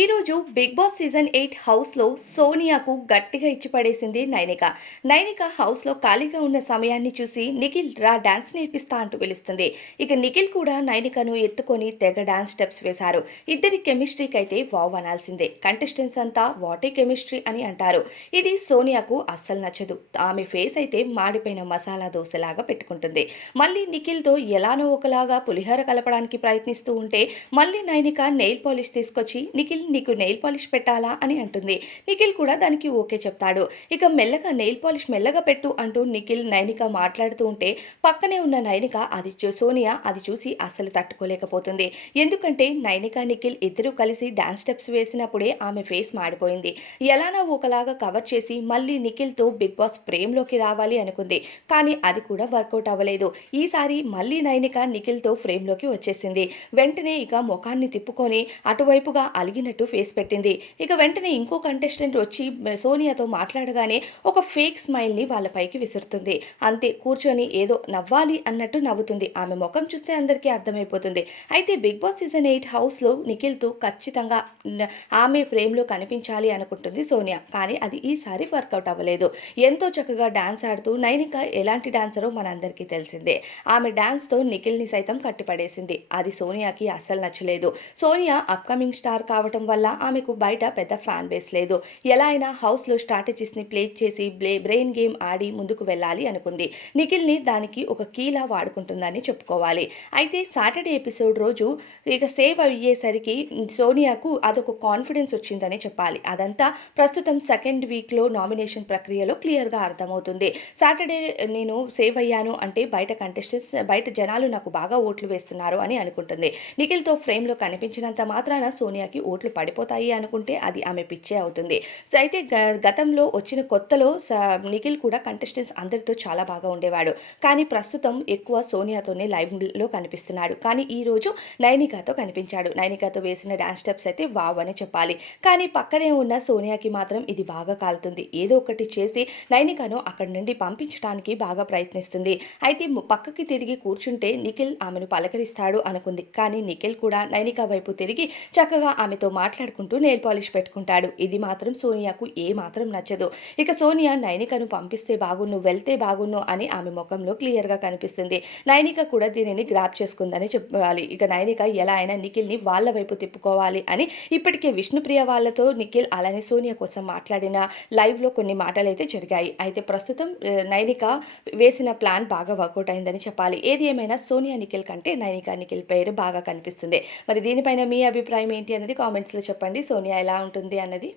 ఈరోజు big boss season 8 హౌస్లో సోనియాకు గట్టిగా ఇచ్చి పడేసింది నైనిక. నైనిక హౌస్లో ఖాళీగా ఉన్న సమయాన్ని చూసి నిఖిల్ రా డాన్స్ నేర్పిస్తా అంటూ పిలుస్తుంది. ఇక నిఖిల్ కూడా నైనికను ఎత్తుకొని తెగ డాన్స్ స్టెప్స్ వేశారు. ఇద్దరి కెమిస్ట్రీకి అయితే వావ్ అనాల్సిందే. కంటెస్టెంట్స్ అంతా వాటే కెమిస్ట్రీ అని అంటారు. ఇది సోనియాకు అస్సలు నచ్చదు. ఆమె ఫేస్ అయితే మాడిపోయిన మసాలా దోశలాగా పెట్టుకుంటుంది. మళ్ళీ నిఖిల్తో ఎలానో ఒకలాగా పులిహోర కలపడానికి ప్రయత్నిస్తూ ఉంటే మళ్ళీ నైనిక నెయిల్ పాలిష్ తీసుకొచ్చి నిఖిల్ నీకు నెయిల్ పాలిష్ పెట్టాలా అని అంటుంది. నిఖిల్ కూడా దానికి ఓకే చెప్తాడు. ఇక మెల్లగా నెయిల్ పాలిష్ మెల్లగా పెట్టు అంటూ నిఖిల్ నైనిక మాట్లాడుతూ ఉంటే పక్కనే ఉన్న నైనిక సోనియా అది చూసి అస్సలు తట్టుకోలేకపోతుంది. ఎందుకంటే నైనిక నిఖిల్ ఇద్దరూ కలిసి డాన్స్ స్టెప్స్ వేసినప్పుడే ఆమె ఫేస్ మాడిపోయింది. ఎలానో ఒకలాగా కవర్ చేసి మళ్ళీ నిఖిల్తో బిగ్ బాస్ ఫ్రేమ్లోకి రావాలి అనుకుంది. కానీ అది కూడా వర్కౌట్ అవ్వలేదు. ఈసారి మళ్ళీ నైనిక నిఖిల్తో ఫ్రేమ్లోకి వచ్చేసింది. వెంటనే ఇక ముఖాన్ని తిప్పుకొని అటువైపుగా అలిగినట్టు ఫేస్ పెట్టింది. ఇక వెంటనే ఇంకో కంటెస్టెంట్ వచ్చి సోనియాతో మాట్లాడగానే ఒక ఫేక్ స్మైల్ని వాళ్ళపైకి విసురుతుంది. అంతే, కూర్చొని ఏదో నవ్వాలి అన్నట్టు నవ్వుతుంది. ఆమె ముఖం చూస్తే అందరికీ అర్థమైపోతుంది. అయితే బిగ్ బాస్ సీజన్ 8 హౌస్లో నిఖిల్తో ఖచ్చితంగా ఆమె ఫ్రేమ్లో కనిపించాలి అనుకుంటుంది సోనియా. కానీ అది ఈసారి వర్కౌట్ అవ్వలేదు. ఎంతో చక్కగా డాన్స్ ఆడుతూ నైనిక ఎలాంటి డాన్సరో మనందరికీ తెలిసిందే. ఆమె డాన్స్తో నిఖిల్ని సైతం కట్టిపడేసింది. అది సోనియాకి అస్సలు నచ్చలేదు. సోనియా అప్కమింగ్ స్టార్ కావటం వల్ల ఆమెకు బయట పెద్ద ఫ్యాన్ బేస్ లేదు. ఎలా అయినా హౌస్లో స్ట్రాటజీస్ని ప్లే చేసి బ్రెయిన్ గేమ్ ఆడి ముందుకు వెళ్ళాలి అనుకుంది. నిఖిల్ని దానికి ఒక కీలా వాడుకుంటుందని చెప్పుకోవాలి. అయితే సాటర్డే ఎపిసోడ్ రోజు ఇక సేవ్ అయ్యేసరికి సోనియాకు అదొక కాన్ఫిడెన్స్ వచ్చిందని చెప్పాలి. అదంతా ప్రస్తుతం సెకండ్ వీక్లో నామినేషన్ ప్రక్రియలో క్లియర్గా అర్థమవుతుంది. సాటర్డే నేను సేవ్ అయ్యాను అంటే బయట కంటెస్టెంట్స్ బయట జనాలు నాకు బాగా ఓట్లు వేస్తున్నారు అని అనుకుంటుంది. నిఖిల్తో ఫ్రేమ్లో కనిపించినంత మాత్రాన సోనియాకి ఓట్లు పడిపోతాయి అనుకుంటే అది ఆమె పిచ్చే అవుతుంది. సో అయితే గతంలో వచ్చిన కొత్తలో నిఖిల్ కూడా కంటెస్టెంట్స్ అందరితో చాలా బాగా ఉండేవాడు. కానీ ప్రస్తుతం ఎక్కువ సోనియాతోనే లైవ్లో కనిపిస్తున్నాడు. కానీ ఈరోజు నైనికాతో కనిపించాడు. నైనికాతో వేసిన డాన్స్ స్టెప్స్ అయితే వావ్ అని చెప్పాలి. కానీ పక్కనే ఉన్న సోనియాకి మాత్రం ఇది బాగా కాలుతుంది. ఏదో ఒకటి చేసి నైనికాను అక్కడి నుండి పంపించడానికి బాగా ప్రయత్నిస్తుంది. అయితే పక్కకి తిరిగి కూర్చుంటే నిఖిల్ ఆమెను పలకరిస్తాడు అనుకుంది. కానీ నిఖిల్ కూడా నైనిక వైపు తిరిగి చక్కగా ఆమెతో మాట్లాడుకుంటూ నెయిల్ పాలిష్ పెట్టుకుంటాడు. ఇది మాత్రం సోనియాకు ఏ మాత్రం నచ్చదు. ఇక సోనియా నైనికను పంపిస్తే బాగున్ను, వెళ్తే బాగున్ను అని ఆమె ముఖంలో క్లియర్గా కనిపిస్తుంది. నైనిక కూడా దీనిని గ్రాప్ చేసుకుందని చెప్పాలి. ఇక నైనిక ఎలా అయినా నిఖిల్ని వాళ్ళ వైపు తిప్పుకోవాలి అని ఇప్పటికే విష్ణుప్రియ వాళ్ళతో నిఖిల్ అలానే సోనియా కోసం మాట్లాడిన లైవ్లో కొన్ని మాటలు అయితే జరిగాయి. అయితే ప్రస్తుతం నైనిక వేసిన ప్లాన్ బాగా వర్కౌట్ అయిందని చెప్పాలి. ఏది ఏమైనా సోనియా నిఖిల్ కంటే నైనిక నిఖిల్ పేరు బాగా కనిపిస్తుంది. మరి దీనిపైన మీ అభిప్రాయం ఏంటి అన్నది కామెంట్స్లో చెప్పండి. సోనియా ఎలా ఉంటుంది అన్నది.